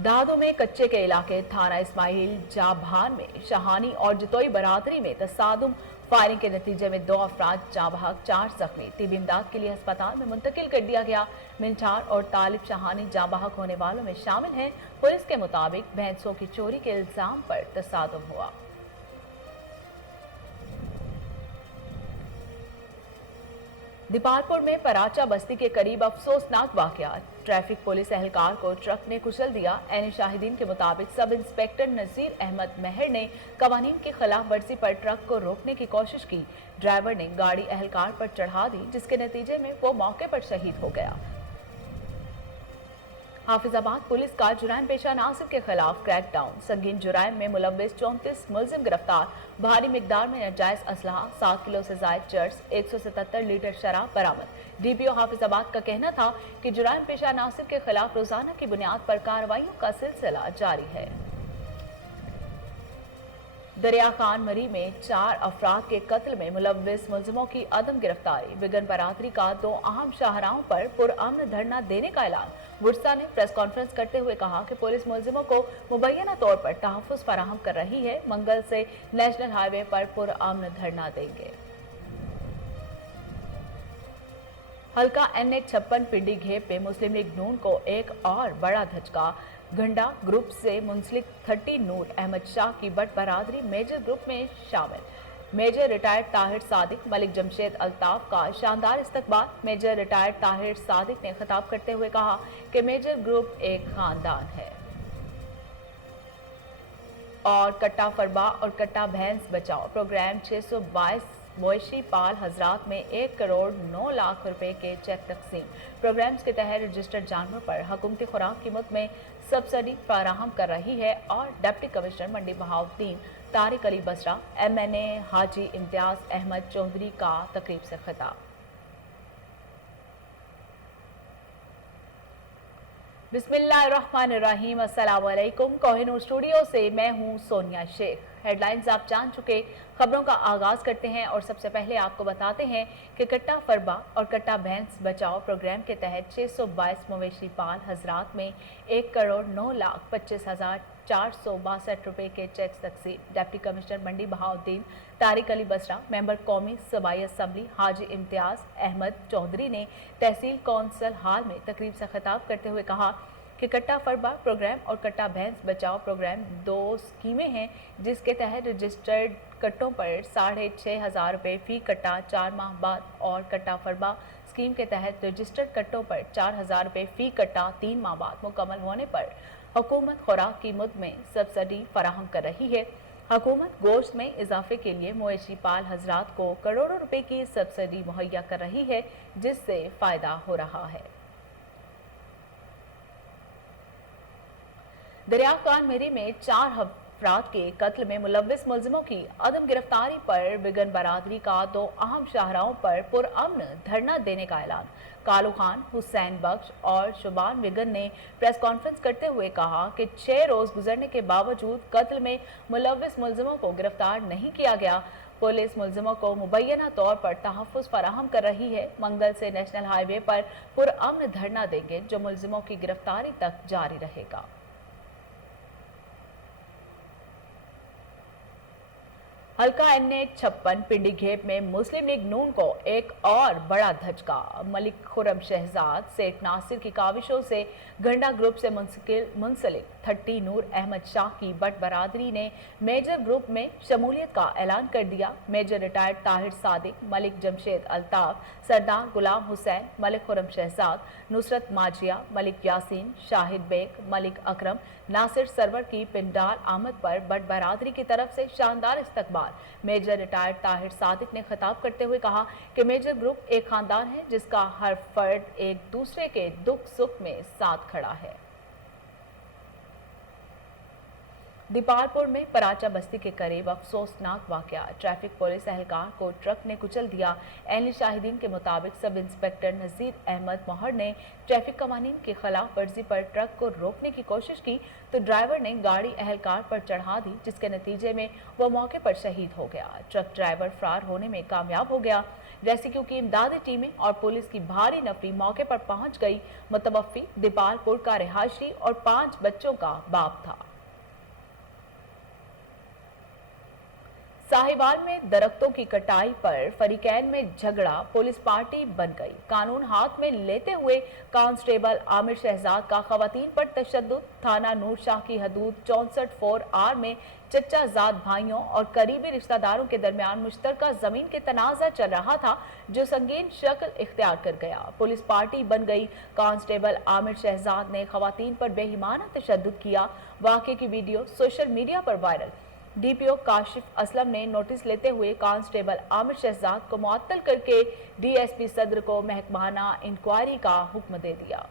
दादो में कच्चे के इलाके थाना इस्माइल जाभान में शाहानी और जितोई बरादरी में तसादुम फायरिंग के नतीजे में 2 अफराद जाँ बहक, 4 जख्मी। तिब इमदाद के लिए अस्पताल में मुंतकिल कर दिया गया। मिंठार और तालिब शाहानी जाँ बहक होने वालों में शामिल हैं। पुलिस के मुताबिक भैंसों की चोरी के इल्जाम पर तसादुम हुआ। दीपालपुर में पराचा बस्ती के करीब अफसोसनाक वाकया। ट्रैफिक पुलिस एहलकार को ट्रक ने कुचल दिया। एन शाहिदीन के मुताबिक सब इंस्पेक्टर नजीर अहमद मेहर ने कवानीन की खिलाफ वर्जी पर ट्रक को रोकने की कोशिश की। ड्राइवर ने गाड़ी एहलकार पर चढ़ा दी, जिसके नतीजे में वो मौके पर शहीद हो गया। हाफिजाबाद पुलिस का जुराइम पेशा नासिर के खिलाफ क्रैकडाउन। संगीन जुराइम में मुलव्विस 34 मुलजिम गिरफ्तार। भारी मिकदार में नाजायज असलहा, 7 किलो से जायद चर्स, 177 लीटर शराब बरामद। डीपीओ हाफिजाबाद का कहना था कि जुराइम पेशा नासिर के खिलाफ रोजाना की बुनियाद पर कार्रवाइयों का सिलसिला जारी है। दरिया खान मरी में 4 अफराद के कत्ल में मुलव्विस मुलजिमों की अदम गिरफ्तारी। विगन बरादरी का 2 अहम शाहराहों पर पुरअमन धरना देने का ऐलान। वुड्सा ने प्रेस कॉन्फ्रेंस करते हुए कहा कि पुलिस मुलजिमों को मुबैना तौर पर तहफ्फुज़ फराहम कर रही है। मंगल से नेशनल हाईवे पर पुरअमन धरना देंगे। हल्का NH-56 पिंडी घेप में मुस्लिम लीग नून को एक और बड़ा धचका। घंडा ग्रुप से मुंसलिक 30 नूर अहमद शाह की बट बरादरी मेजर ग्रुप में शामिल। मेजर रिटायर्ड ताहिर सादिक, मलिक जमशेद अल्ताफ का शानदार इस्तकबाल। मेजर रिटायर्ड ताहिर सादिक ने खिताब करते हुए कहा कि मेजर ग्रुप एक खानदान है और कट्टा फरबा और कट्टा भैंस बचाओ प्रोग्राम 622 मवेशी पाल हजरात में 1 करोड़ 9 लाख रुपए के चेक तकसीम। प्रोग्राम्स के तहत रजिस्टर्ड जानवरों पर हुकूमती खुराक की मुद में सब्सिडी फराहम कर रही है। और डिप्टी कमिश्नर मंडी बहाउद्दीन तारिक अली बसरा, MNA हाजी इम्तियाज अहमद चौधरी का तकरीब से खिताब। बिस्मिल्लाहिर्रहमानिर्रहीम, अस्सलाम वालेकुम। कोहिनूर स्टूडियो से मैं हूं सोनिया शेख। हेडलाइंस आप जान चुके, खबरों का आगाज करते हैं और सबसे पहले आपको बताते हैं कि कट्टा फरबा और कट्टा भैंस बचाओ प्रोग्राम के तहत 622 मवेशी पाल हजरात में 1 करोड़ 9 लाख 25,462 रुपए के चेक तकसीम। डिप्टी कमिश्नर मंडी बहाउद्दीन तारिक अली बसरा, मेंबर कौमी सूबाई असम्बली हाजी इम्तियाज अहमद चौधरी ने तहसील कौंसल हाल में तकरीब से खिताब करते हुए कहा कि कट्टा फरबा प्रोग्राम और कट्टा भैंस बचाओ प्रोग्राम 2 स्कीमें हैं, जिसके तहत रजिस्टर्ड कट्टों पर 6,500 रुपये फी कट्टा 4 माह बाद, और कट्टा फरबा स्कीम के तहत रजिस्टर्ड कट्टों पर 4,000 रुपये फी कट्टा 3 माह बाद मुकम्मल होने पर हुकूमत खुराक की मुद में सब्सिडी फराहम कर रही है। हुकूमत गोश्त में इजाफे के लिए मवेशी पाल हजरात को करोड़ों रुपए की सब्सिडी मुहैया कर रही है, जिससे फायदा हो रहा है। दरिया खान मेरी में 4 अफराद के कत्ल में मुलव्विस मुलजिमों की अदम गिरफ्तारी पर विगन बरादरी का 2 अहम शाहराहों पर पुरअमन धरना देने का ऐलान। कालू खान, हुसैन बख्श और शुबान विगन ने प्रेस कॉन्फ्रेंस करते हुए कहा कि 6 रोज गुजरने के बावजूद कत्ल में मुलव्विस मुलजिमों को गिरफ्तार नहीं किया गया। पुलिस मुलजिमों को मुबैना तौर पर तहफ्फुज़ फराहम कर रही है। मंगल से नेशनल हाईवे पर पुरअमन धरना देंगे, जो मुलजिमों की गिरफ्तारी तक जारी रहेगा। हल्का NH-56 पिंडी घेप में मुस्लिम लीग नून को एक और बड़ा धचका। मलिक खुरम शहजाद सेठ नासिर की काविशों से घंडा ग्रुप से मुंसलिक 30 नूर अहमद शाह की बट बरादरी ने मेजर ग्रुप में शमूलियत का ऐलान कर दिया। मेजर रिटायर्ड ताहिर सादिक, मलिक जमशेद अल्ताफ, सरदार गुलाम हुसैन, मलिक खुरम शहजाद, नुसरत माजिया, मलिक यासीन, शाहिद बेग, मलिक अकरम, नासिर सरवर की पिंडाल आमद पर बट बरादरी की तरफ से शानदार इस्तकबाल। मेजर रिटायर्ड ताहिर सादिक ने खिताब करते हुए कहा कि मेजर ग्रुप एक खानदान है, जिसका हर फर्द एक दूसरे के दुख सुख में साथ खड़ा है। दीपालपुर में पराचा बस्ती के करीब अफसोसनाक वाकया। ट्रैफिक पुलिस एहलकार को ट्रक ने कुचल दिया। एन शाहिदीन के मुताबिक सब इंस्पेक्टर नजीर अहमद मोहर ने ट्रैफिक कवानीन की खिलाफ वर्जी पर ट्रक को रोकने की कोशिश की, तो ड्राइवर ने गाड़ी एहलकार पर चढ़ा दी, जिसके नतीजे में वो मौके पर शहीद हो गया। ट्रक ड्राइवर फरार होने में कामयाब हो गया। रेस्क्यू की इमदादी टीमें और पुलिस की भारी नफरी मौके पर पहुंच गई। मुतवफ्फी दीपालपुर का रिहायशी और 5 बच्चों का बाप था। साहिवाल में दरख्तों की कटाई पर फरीकैन में झगड़ा पुलिस पार्टी बन गई। कानून हाथ में लेते हुए कांस्टेबल आमिर शहजाद का खवातीन पर तशद्दुद। थाना नूर शाह की हदूद 64-4R में चचा जाद भाइयों और करीबी रिश्तेदारों के दरमियान मुश्तरका जमीन के तनाजा चल रहा था, जो संगीन शक्ल इख्तियार कर गया। पुलिस पार्टी बन गई। कांस्टेबल आमिर शहजाद ने खवातीन पर बेईमाना तशद्दुद किया। वाक़े की वीडियो सोशल मीडिया पर वायरल। डीपीओ काशिफ असलम ने नोटिस लेते हुए कांस्टेबल आमिर शहजाद को मुअत्तल करके डीएसपी सदर को महकमाना इंक्वायरी का हुक्म दे दिया।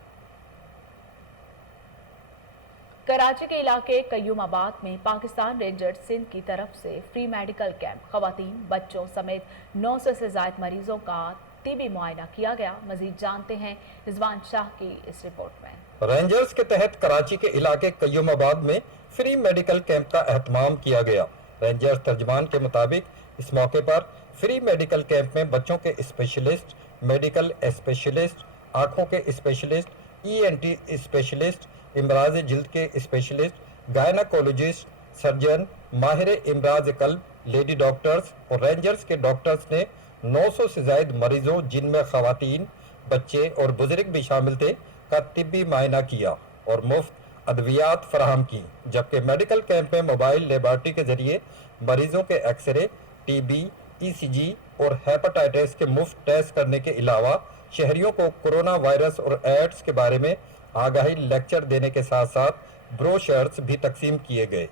कराची के इलाके कय्यूमाबाद में पाकिस्तान रेंजर्स सिंध की तरफ से फ्री मेडिकल कैंप, खवातीन, बच्चों समेत 900 से ज्यादा मरीजों का तिबी मुआयना किया गया। मजीद जानते हैं रिजवान शाह की इस रिपोर्ट में। रेंजर्स के तहत कराची के इलाके कय्यूमाबाद में फ्री मेडिकल कैंप का एहतमाम किया गया। रेंजर्स तर्जमान के मुताबिक इस मौके पर फ्री मेडिकल कैंप में बच्चों के स्पेशलिस्ट, मेडिकल स्पेशलिस्ट, आंखों के स्पेशलिस्ट, ENT स्पेशलिस्ट, इमराज जिल्द के स्पेशलिस्ट, गायनाकोलॉजिस्ट, सर्जन, माहिर इमराज कल्ब, लेडी डॉक्टर्स और रेंजर्स के डॉक्टर्स ने 900 से ज्यादा मरीजों, जिनमें खवातीन, बच्चे और बुजुर्ग भी शामिल थे, का तिब्बी मायना किया और मुफ्त अद्वियात फराहम की। जबकि मेडिकल कैंप में मोबाइल लेबॉर्ट्री के जरिए मरीजों के एक्सरे, टीबी, ECG और हेपेटाइटिस के मुफ्त टेस्ट करने के अलावा शहरियों को कोरोना वायरस और एड्स के बारे में आगाही लेक्चर देने के साथ साथ ब्रोशर्स भी तकसीम किए गए।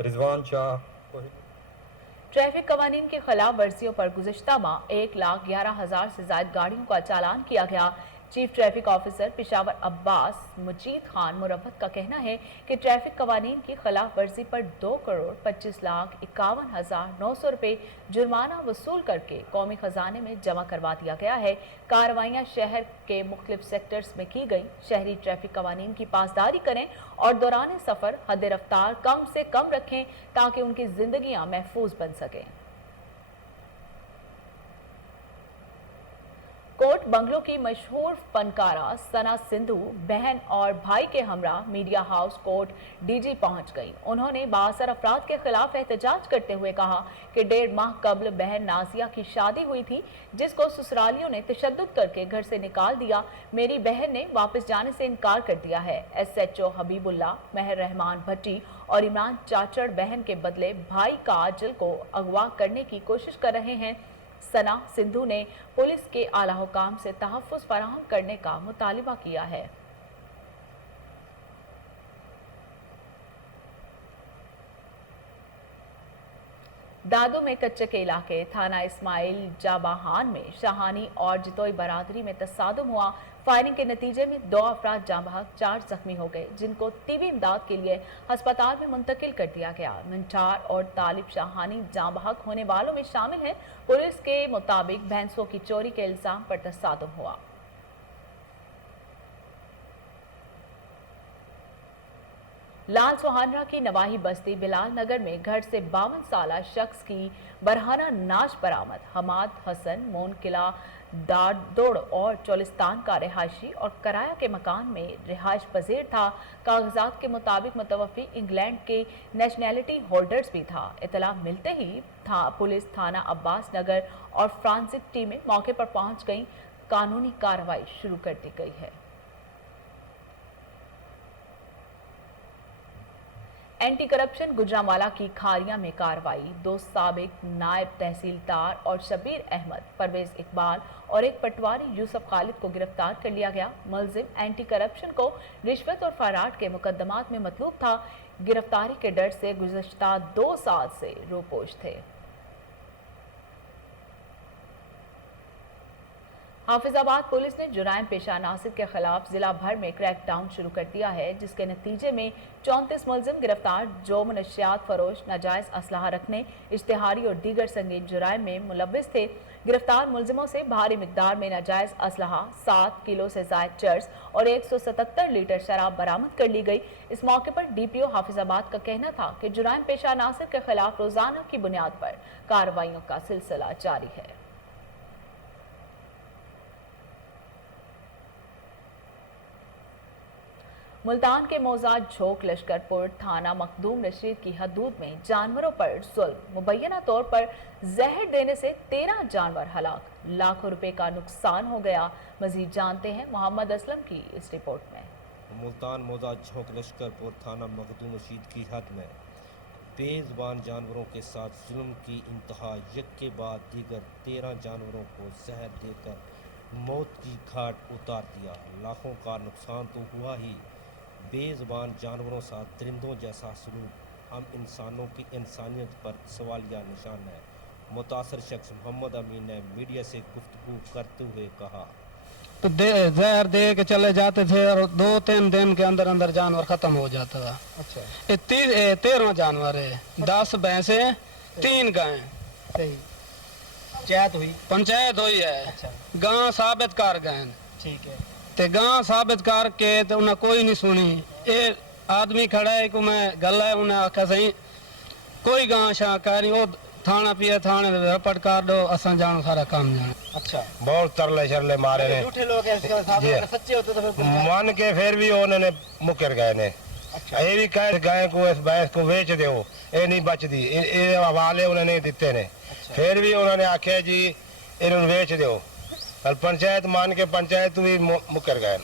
रिजवान शाह। ट्रैफिक कवानीन की खिलाफ वर्जियों पर गुज़िश्ता माह 1,11,000 से ज्यादा गाड़ियों का चालान किया गया। Chief traffic officer Peshawar Abbas Mujeed Khan Marwat का कहना है कि ट्रैफिक कवानीन की खिलाफ वर्जी पर 2,25,51,900 रुपए जुर्माना वसूल करके कौमी खजाने में जमा करवा दिया गया है। कार्रवाइयाँ शहर के मुख्तलिफ सेक्टर्स में की गई। शहरी ट्रैफिक कवानीन की पासदारी करें और दौरान सफर हद रफ्तार कम से कम रखें ताकि उनकी जिंदगियां महफूज बन सकें। कोट बंगलो की मशहूर फनकारा सना सिंधु बहन और भाई के हमरा मीडिया हाउस कोट DG पहुंच गई। उन्होंने बासर अफराद के खिलाफ एहतजाज करते हुए कहा कि 1.5 माह कबल बहन नाजिया की शादी हुई थी, जिसको ससुरालियों ने तशद्दुद करके घर से निकाल दिया। मेरी बहन ने वापस जाने से इनकार कर दिया है। SHO हबीबुल्ला, मेहर रहमान भट्टी और इमरान चाचड़ बहन के बदले भाई काजल को अगवा करने की कोशिश कर रहे हैं। सना सिंधु ने पुलिस के आला हुकाम से तहफ़्फ़ुज़ फराहम करने का मुतालिबा किया है। दादू में कच्चे के इलाके थाना इस्माइल जाबाहान में शाहानी और जितोई बरादरी में तसादुम हुआ। फायरिंग के नतीजे में 2 अफराद जाँ बहक, 4 जख्मी हो गए, जिनको तिबी इमदाद के लिए अस्पताल में मुंतकिल कर दिया गया। मिंटार और तालिब शाहानी जाँ बहक होने वालों में शामिल हैं। पुलिस के मुताबिक भैंसों की चोरी के इल्जाम पर तसादुम हुआ। लाल सोहानरा की नवाही बस्ती बिलाल नगर में घर से 52 साला शख्स की बरहाना नाश बरामद। हमाद हसन मोन किला दाड़दोड़ और चोलिस्तान का रिहायशी और कराया के मकान में रिहाइश पजीर था। कागजात के मुताबिक मुतवफ़्फ़ी इंग्लैंड के नेशनैलिटी होल्डर्स भी था। इतला मिलते ही पुलिस थाना अब्बास नगर और फ्रांसिक टीमें मौके पर पहुंच गई। कानूनी कार्रवाई शुरू कर दी गई है। एंटी करप्शन गुजरांवाला की खारिया में कार्रवाई। 2 साबिक नायब तहसीलदार और शबीर अहमद, परवेज इकबाल और एक पटवारी यूसुफ खालिद को गिरफ्तार कर लिया गया। मुलजिम एंटी करप्शन को रिश्वत और फराड के मुकदमात में मतलूब था। गिरफ्तारी के डर से गुज़श्ता 2 साल से रोपोश थे। हाफिजाबाद पुलिस ने जुराइम पेशा नासिर के खिलाफ जिला भर में क्रैकडाउन शुरू कर दिया है, जिसके नतीजे में 34 मुलजिम गिरफ्तार, जो मनशियात फरोश, नाजायज असलहा रखने, इश्तिहारी और दीगर संगीन जुराइम में मुलव्विस थे। गिरफ्तार मुलजिमों से भारी मिकदार में नाजायज असलहा, 7 किलो से ज्यादा चर्स और 177 लीटर शराब बरामद कर ली गई। इस मौके पर DPO हाफिजाबाद का कहना था कि जुराइम पेशा नासिर के खिलाफ रोजाना की बुनियाद पर कार्रवाइयों का सिलसिला जारी है। मुल्तान के मौजाद झोंक लश्करपुर थाना मखदूम रशीद की हदूद में जानवरों पर जुल्म, मुबैना तौर पर जहर देने से 13 जानवर हलाक, लाखों रुपए का नुकसान हो गया। मजीद जानते हैं मोहम्मद असलम की इस रिपोर्ट में। मुल्तान मौजाद झोंक लश्करपुर थाना मखदूम रशीद की हद में बेज़ुबान जानवरों के साथ जुल्म की इंतहा, एक के बाद दीगर 13 जानवरों को जहर देकर मौत की घाट उतार दिया। लाखों का नुकसान तो हुआ ही, बेज़ुबान जानवरों साथ दरिंदों जैसा सलूक हम इंसानों की इंसानियत पर सवालिया निशान है। मुतासर शख्स मोहम्मद अमीन ने मीडिया से गुफ्तगू करते हुए कहा, तो जहर दे के चले जाते थे और 2-3 दिन के अंदर अंदर जानवर खत्म हो जाता था। अच्छा, ये 13 जानवर है, 10 भैंसे, 3 गायें। सही। पंचायत हुई है। अच्छा, गां साबित कर गए ठीक है। ते गां साबित करके तो उन्हें कोई नहीं सुनी। ये आदमी खड़ा है को मैं गल है, उन्हें आखा सही कोई गां शाह कह नहीं, वो थाना पिया थाने रपट कर दो, असा जानो सारा काम जाने। अच्छा, बहुत तरले शरले मारे ने, झूठे लोग ऐसे साहब सच्चे होते तो फिर मान के फिर भी उन्होंने मुकर गए ने। अच्छा, ये भी कह गाय को इस भैंस को बेच दो, ये नहीं बचती, ये हवाले उन्हें नहीं दिते ने। अच्छा, फिर भी उन्होंने आख्या जी इन्होंने बेच दो, कल पंचायत मान के पंचायत भी मुकर गए।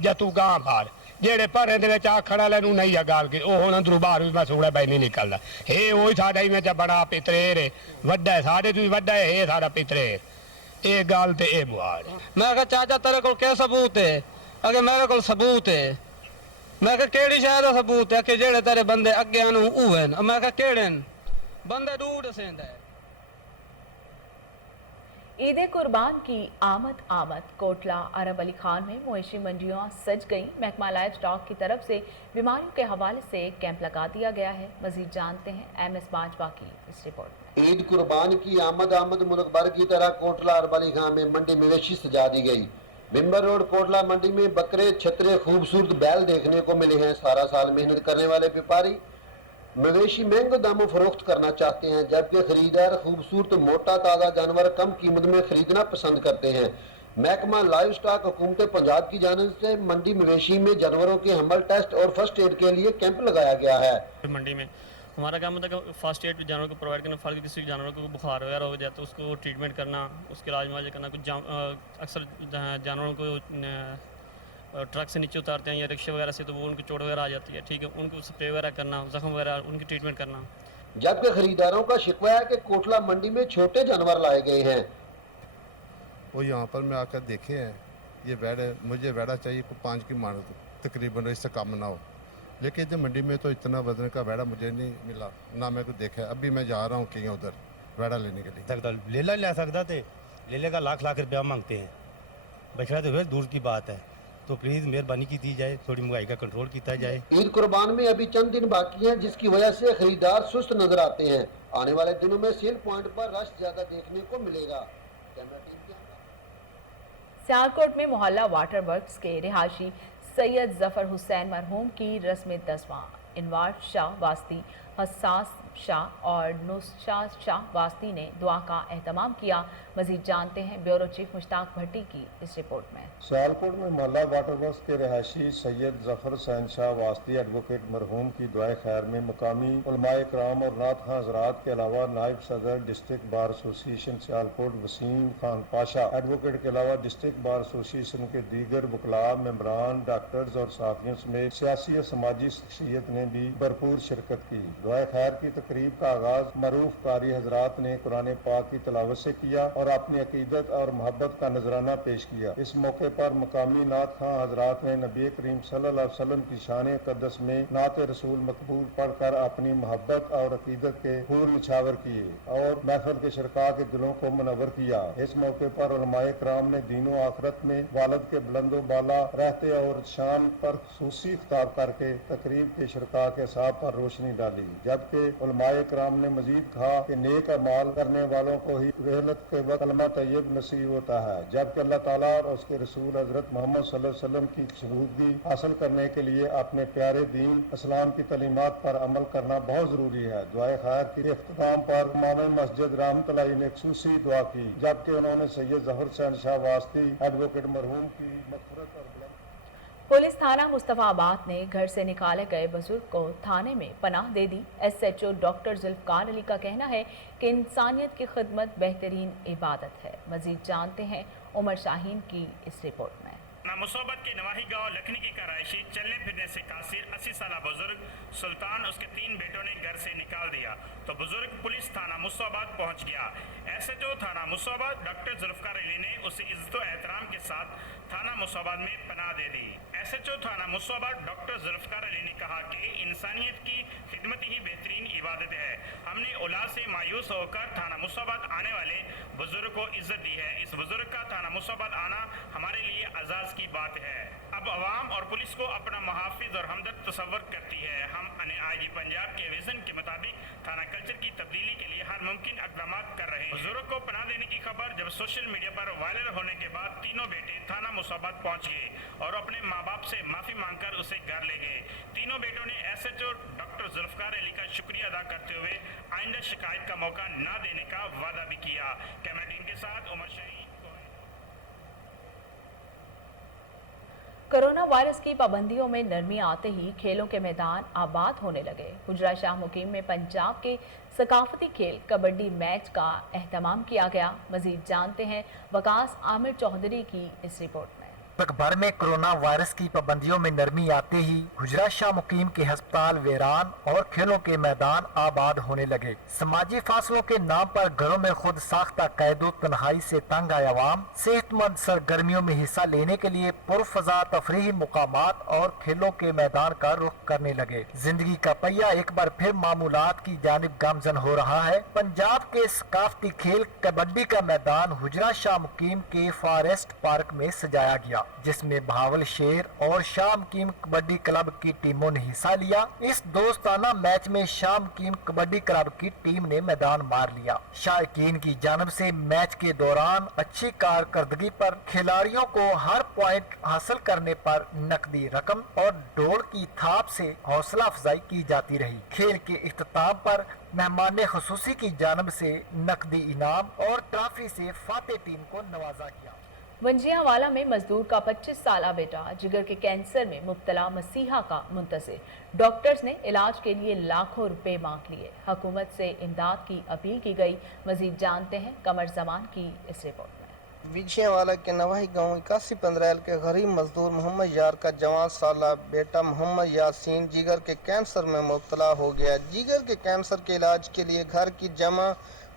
ਜਾਂ ਤੂੰ ਗਾਂ ਬਾਹਰ ਜਿਹੜੇ ਭਰੇ ਦੇ ਵਿੱਚ ਆਖਣ ਵਾਲੇ ਨੂੰ ਨਹੀਂ ਆ ਗਾਲ ਕੇ ਉਹ ਹੁਣ ਅੰਦਰੋਂ ਬਾਹਰ ਵੀ ਮੈਂ ਸੁਣਿਆ ਬਈ ਨਹੀਂ ਨਿਕਲਦਾ। ਇਹ ਉਹੀ ਸਾਡਾ ਹੀ ਵਿੱਚ ਬੜਾ ਪਿਤਰੇਰ ਹੈ, ਵੱਡਾ ਹੈ ਸਾਡੇ ਤੋਂ ਵੀ ਵੱਡਾ ਹੈ ਇਹ ਸਾਡਾ ਪਿਤਰੇਰ। ਇਹ ਗੱਲ ਤੇ ਇਹ ਮੁਆੜ मैं कहा चाचा तेरे को क्या सबूत है? अगे मेरे को सबूत है। मैं कहा केड़ी शायद सबूत है कि जेड़े तेरे बंदे अगे नु हुए। मैं कहा केड़े बंदे दूर सेंदा है। ईद कुर्बान की आमद आमद कोटला अरब अली खान में मवेशी मंडियां सज गईं। महकमा लाइव स्टॉक की तरफ से बीमारियों के हवाले से कैंप लगा दिया गया है। मजीद जानते हैं MS बाजवा की इस रिपोर्ट में। ईद कुर्बान की आमद आमद मुल्क भर की तरह कोटला अरब अली खान में मंडी मवेशी सजा दी गई। बिम्बर रोड कोटला मंडी में बकरे, छतरे, खूबसूरत बैल देखने को मिले हैं। सारा साल मेहनत करने वाले व्यापारी मवेशी महंगे दामों फरोख्त करना चाहते हैं, जबकि खरीदार खूबसूरत मोटा ताज़ा जानवर कम कीमत में खरीदना पसंद करते हैं। महकमा लाइव स्टॉक हुकूमत पंजाब की जानिब से मंडी मवेशी में जानवरों के हमल टेस्ट और फर्स्ट एड के लिए कैंप लगाया गया है। मंडी में हमारा काम होता है कि फर्स्ट एड जानवरों को प्रोवाइड करना। फल किसी जानवरों को बुखार वगैरह हो जाए तो उसको ट्रीटमेंट करना, उसके इलाज मुआवजा करना। कुछ अक्सर जानवरों को ट्रक से नीचे उतारते हैं या रिक्शे वगैरह से, तो वो उनको चोट वगैरह आ जाती है, ठीक है, उनको स्प्रे वगैरह करना, जख्म वगैरह उनकी ट्रीटमेंट करना। जबकि खरीदारों का शिकवा है कि कोटला मंडी में छोटे जानवर लाए गए हैं। वो यहाँ पर मैं आकर देखे हैं, ये बैड है, मुझे बैड़ा चाहिए को 5 की मान तकरीबन, इससे कम ना हो। लेकिन जब मंडी में तो इतना वजन का बैड़ा मुझे नहीं मिला, ना मैं को देखा है। अभी मैं जा रहा हूँ कहीं उधर बैड़ा लेने के लिए। लेला ले सकता थे, लेले का लाख रुपया मांगते हैं, बछड़ा तो फिर दूर की बात है। तो प्लीज़ मेहरबानी की दी जाए, थोड़ी महंगाई का कंट्रोल किया जाए। ईद कुर्बान में अभी चंद दिन बाकी हैं, जिसकी वजह से खरीदार सुस्त नजर आते हैं। आने वाले दिनों में सेल पॉइंट पर रश ज्यादा देखने को मिलेगा। कैमरा टीम के सियालकोट में मोहल्ला वाटर वर्क्स के रिहायशी सैयद जफर हुसैन मरहूम की रस्म दसवां इनवार शाह वास्ती, हसास शाह और नुशाद शाह वास्ती ने दुआ का एहतमाम किया। मजीद जानते हैं ब्यूरो चीफ मुश्ताक भट्टी की इस रिपोर्ट में। सियालकोट में मोहल्ला वाटर वर्क्स के रिहायशी सैयद जफर हुसैन शाह वास्ती एडवोकेट मरहूम की दुआए खैर में मकामी उलमाए कराम और नात खां हज़रात के अलावा नायब सदर district bar association Sialkot Waseem Khan Pasha advocate के अलावा डिस्ट्रिक्ट बार एसोसिएशन के दीगर वकला, मेंबरान, डॉक्टर्स और साथियों समेत सियासी और समाजी शख्सियत ने भी भरपूर शिरकत की। दुआए खैर की तकरीब का आगाज मरूफ कारी हजरात ने कुरान पाक की तिलावत से किया और अपनी अकीदत और मोहब्बत का नजराना पेश किया। इस मौके पर मकामी नात खां हजरात ने नबी करीम सल्लल्लाहु अलैहि वसल्लम की शान कदस में नात रसूल मकबूल पढ़कर अपनी मोहब्बत और अकीदत के फूल निछावर किए और महफिल के शरका के दिलों को मुनव्वर किया। इस मौके पर उलमाए कराम ने दीनों आखरत में वालद के बुलंदो बाला रहते और शान पर खुसूसी खिताब करके तकरीब के शरका के साथ पर रोशनी डाली। जबकि उलमाए कराम ने मजीद कहा कि नेक अमाल करने वालों को ही रहलत के वक्त कलमा तैयब नसीब होता है, जबकि अल्लाह ताला और उसके रसूल हजरत मोहम्मद सल्लल्लाहु अलैहि वसल्लम की शबूदगी हासिल करने के लिए अपने प्यारे दीन इस्लाम की तलीमात पर अमल करना बहुत जरूरी है। दुआए खैर के इख्तिताम पर इमाम मस्जिद रहमतुल्लाह ने खुसूसी दुआ की, जबकि उन्होंने सैयद जफर हुसैन शाह वास्ती एडवोकेट मरहूम की मग़फ़िरत और पुलिस थाना मुस्तफाबाद ने घर से निकाले गए बुजुर्ग को थाने में पनाह दे दी। SHO डॉक्टर जुल्फकार अली का कहना है कि इंसानियत की खिदमत बेहतरीन इबादत है। मजीद जानते हैं उमर शाहीन की इस रिपोर्ट में। मुसोबत के नवाही गांव लखनी की करायशी चलने फिरने से कासिर 80 साल बुजुर्ग सुल्तान उसके 3 बेटों ने घर से निकाल दिया तो बुजुर्ग पुलिस थाना मुसोबत पहुंच गया। SHO थाना मुसोबत डॉक्टर जुल्फकार अली ने उसे इज्जत व एहतराम के साथ थाना मुसोबत में पनाह दे दी। SHO थाना मुसोबत डॉक्टर जुल्फकार अली ने कहा कि इंसानियत की खिदमत ही बेहतरीन इबादत है। हमने औलाद से मायूस होकर थाना मुसोबत आने वाले बुजुर्ग को इज्जत दी है। इस बुजुर्ग का थाना मुसोबत आना हमारे लिए एजाज की बात है। अब अवाम और पुलिस को अपना मुहाफिज और हमदर्द तस्वर करती है। हम IG पंजाब के विजन के मुताबिक थाना कल्चर की तब्दीली के लिए हर मुमकिन इक़दाम कर रहे हैं। बुजुर्ग को पनाह देने की खबर जब सोशल मीडिया पर वायरल होने के बाद तीनों बेटे थाना मुसोबत पहुंच गए और अपने माँ बाप से माफी मांगकर उसे घर ले गए। तीनों बेटों ने SHO डॉक्टर जुल्फकार अली का शुक्रिया अदा करते हुए आइंदा शिकायत का मौका न देने का वादा भी किया। कैमरा टीम के साथ उमर शाहीन। कोरोना वायरस की पाबंदियों में नरमी आते ही खेलों के मैदान आबाद होने लगे। हुजरा शाह मुकीम में पंजाब के सकाफती खेल कबड्डी मैच का एहतमाम किया गया। मजीद जानते हैं वकास आमिर चौधरी की इस रिपोर्ट में। मुल्क भर में कोरोना वायरस की पाबंदियों में नरमी आते ही हुजरा शाह मुकीम के अस्पताल वीरान और खेलों के मैदान आबाद होने लगे। समाजी फासलों के नाम पर घरों में खुद साख्ता कैदो तन्हाई से तंग आए अवाम सेहतमंद सरगर्मियों में हिस्सा लेने के लिए पुरफजा तफरीही मुकामात और खेलों के मैदान का रुख करने लगे। जिंदगी का पहिया एक बार फिर मामूलात की जानिब गामजन हो रहा है। पंजाब के सकाफती खेल कबड्डी का मैदान हुजरा शाह मुकीम के फॉरेस्ट पार्क में सजाया गया, जिसमें बहावल शेर और शाह मुकीम कबड्डी क्लब की टीमों ने हिस्सा लिया। इस दोस्ताना मैच में शाह मुकीम कबड्डी क्लब की टीम ने मैदान मार लिया। शायकीन की जानब से मैच के दौरान अच्छी कारकर्दगी पर खिलाड़ियों को हर पॉइंट हासिल करने पर नकदी रकम और ढोल की थाप से हौसला अफजाई की जाती रही। खेल के इख्तिताम पर मेहमान खुसूसी की जानब से नकदी इनाम और ट्रॉफी से फातेह टीम को नवाजा गया। वंजियावाला में मजदूर का 25 साला बेटा जिगर के कैंसर में मुब्तला मसीहा का मुंतज़िर। डॉक्टर्स ने इलाज के लिए लाखों रुपए मांग लिए। हुकूमत से इमदाद की अपील की गई। मजीद जानते हैं कमर जमान की इस रिपोर्ट में। विजयवाला के नवाही गांव 81 के गरीब मजदूर मोहम्मद यार का जवान साला बेटा मोहम्मद यासीन जिगर के कैंसर में मुब्तला हो गया। जिगर के कैंसर के इलाज के लिए घर की जमा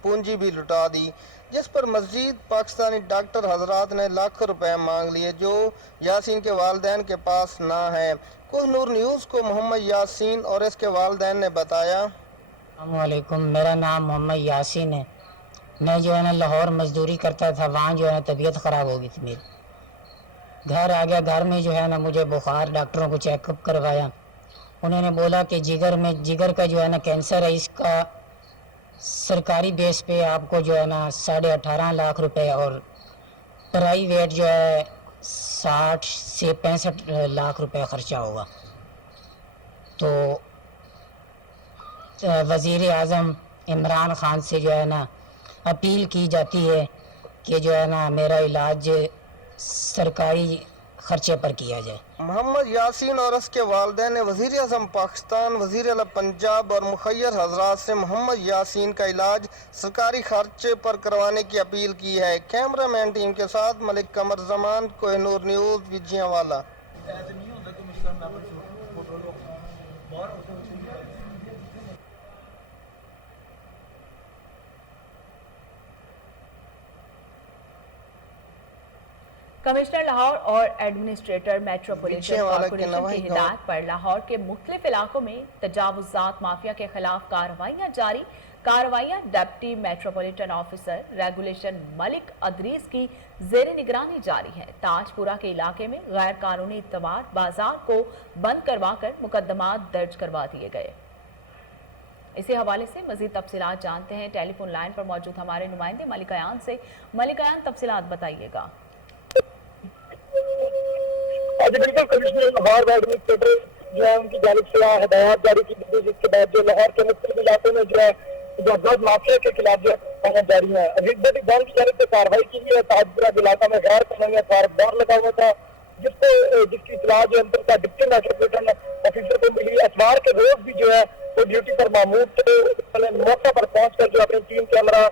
पूंजी भी लुटा दी, जिस पर मजीद पाकिस्तानी डॉक्टर हजरात ने लाखों रुपए मांग लिए जो यासीन के वालिदैन के पास ना है। कोहिनूर न्यूज़ को मोहम्मद यासीन और इसके वालिदैन ने बताया। अस्सलामुअलैकुम, मेरा नाम मोहम्मद यासीन है। मैं जो है ना लाहौर मजदूरी करता था, वहाँ जो है ना तबीयत ख़राब हो गई थी मेरी। घर आ गया, घर में जो है ना मुझे बुखार, डॉक्टरों को चेकअप करवाया। उन्होंने बोला कि जिगर का जो है ना कैंसर है, इसका सरकारी बेस पे आपको जो है ना 18.5 लाख रुपए और प्राइवेट जो है 60 से 65 लाख रुपए खर्चा होगा। तो वज़ीर आज़म इमरान खान से जो है ना अपील की जाती है कि जो है ना मेरा इलाज सरकारी खर्चे पर किया जाए। मोहम्मद यासीन और उसके वालिदैन ने वज़ीर आज़म पाकिस्तान, वज़ीर आला पंजाब और मुखय्यर हजरात से मोहम्मद यासीन का इलाज सरकारी खर्चे पर करवाने की अपील की है। कैमरामैन टीम के साथ मलिक कमर जमान, कोहिनूर न्यूज़, विजयवाला। कमिश्नर लाहौर और एडमिनिस्ट्रेटर मेट्रोपॉलिटन कॉर्पोरेशन की हिदायत पर लाहौर के मुख्तलिफ इलाकों में तजावुज़ात माफिया के खिलाफ कार्रवाइयाँ जारी। कार्रवाइयाँ deputy metropolitan officer regulation Malik Idrees की ज़ेर निगरानी जारी है। ताजपुरा के इलाके में गैर कानूनी इतवार बाजार को बंद करवाकर मुकदमात दर्ज करवा दिए गए। इसी हवाले से मजीद तफसीलात जानते हैं टेलीफोन लाइन पर मौजूद हमारे नुमाइंदे मलिक अयान से। मलिक अयान, तफसीलात बताइएगा। बिल्कुल, कमिश्नर लाहौर एडमिनिस्ट्रेटर जो है उनकी जानिब से हिदायत जारी की गई, जिसके बाद जो लाहौर के मुख्तलिफ इलाकों में जो है जबरदस्त माफिया के खिलाफ जो है जारी है। अजीत की जानिब से कार्रवाई की गई है। ताजपुरा इलाका में गैर कानूनी बाजार लगा हुआ था जिसकी इतला जो है डिप्टी मेट्रोपॉलिटन ऑफिसर को मिली। अतवार के रोज भी जो है वो ड्यूटी पर मामूद थे। मौका पर पहुंच कर जो अपनी टीम के हमरा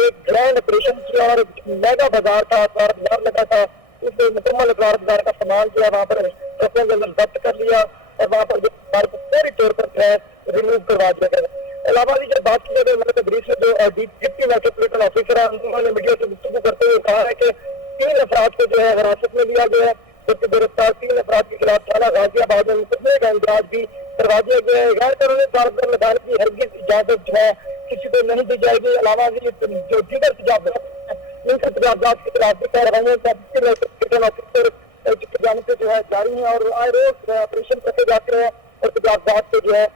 एक ग्रैंड ऑपरेशन किया और मेगा बाजार था, अतवार बाजार लगा था, उसमें मुकम्मल अतवार बाजार का सामान जो है वहाँ पर ट्रकों के अंदर जब्त कर लिया और वहाँ पर जो को पूरी तौर पर जो है रिमूव करवा दिया गया। अलावा भी जब बात की जाए मैंने तदरीस में जो डिप्टी मेट्रोपॉलिटन ऑफिसर है उन्होंने मीडिया से गुफ्तगू करते हुए कहा है कि 3 अफराद को जो है हिरासत में लिया गया है, जबकि गिरफ्तार 3 अफराद के खिलाफ थाना गाजियाबाद में मुकदमे का इंतजाज भी करवा दिया गया है। गैर कानूनी कारगर लगाने की हरगिज इजाजत जो है किसी को नहीं दी जाएगी। अलावा भी जो दीगर तजावजात के खिलाफ भी कार्रवाइयां डिप्टी मेट्रोपॉलिटन ऑफिसर की जानिब से जो है जारी है और आए रोज ऑपरेशन करते जाते हैं और तजावजात को जो है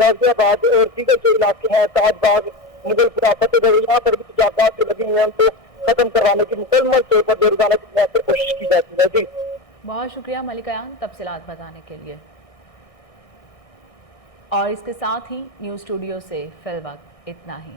गाजियाबाद और दीगर जो इलाके हैं ताजबाग मुगलपुरा फतेहगढ़ यहाँ पर भी तजावजात जो लगी हुई हैं उनको खत्म करवाने की मुकम्मल तौर पर बेरोजाना की कोशिश की जाती है। जी बहुत शुक्रिया मलिक अयान तफसीलात बताने के लिए। और इसके साथ ही न्यूज़ स्टूडियो से फिलहाल इतना ही।